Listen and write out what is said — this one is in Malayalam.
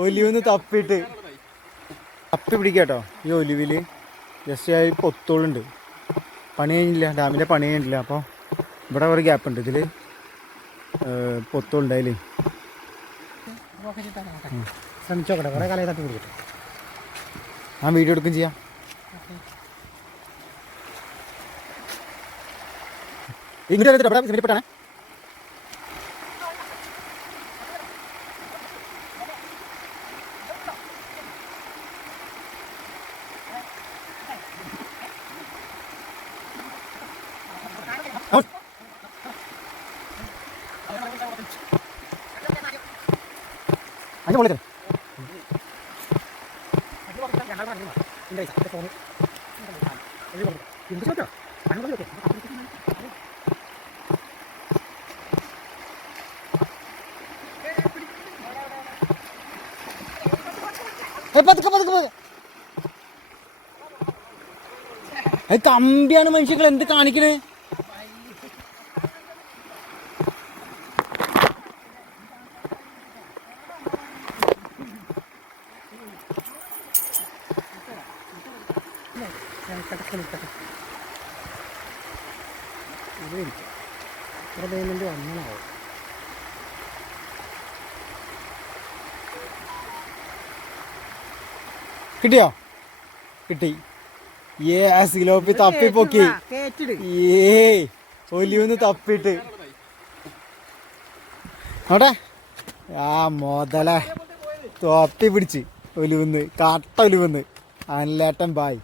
ഒലിവെന്ന് തപ്പിട്ട് തപ്പി പിടിക്കാട്ടോ ഈ ഒലിവിൽ ജസ്റ്റ് ആയി പൊത്തോളുണ്ട്. പണി കഴിഞ്ഞില്ല, ഡാമിൻ്റെ പണി കഴിഞ്ഞില്ല. അപ്പോൾ ഇവിടെ ഒരു ഗ്യാപ്പ് ഉണ്ട്, ഇതിൽ പൊത്തോളുണ്ടായില്ലേ. ശ്രമിച്ചോക്കട്ടെ, കുറേ കാലം തപ്പി പിടിക്കട്ടെ. ആ വീഡിയോ എടുക്കും ചെയ്യാം. ഇങ്ങോട്ട് പെട്ടാണ്. അതിന് മുകളിൽ കമ്പിയാണ് മനുഷ്യങ്ങൾ എന്ത് കാണിക്കണേ. കിട്ടിയോ? കിട്ടി. സിലോപ്പി തപ്പി പൊക്കി. ഒലിവെന്ന് തപ്പിട്ട് അവിടെ മുതല തപ്പി പിടിച്ച് ഒലിവെന്ന്, കട്ട ഒലിവെന്ന്. അനിലേട്ടൻ ബായ്.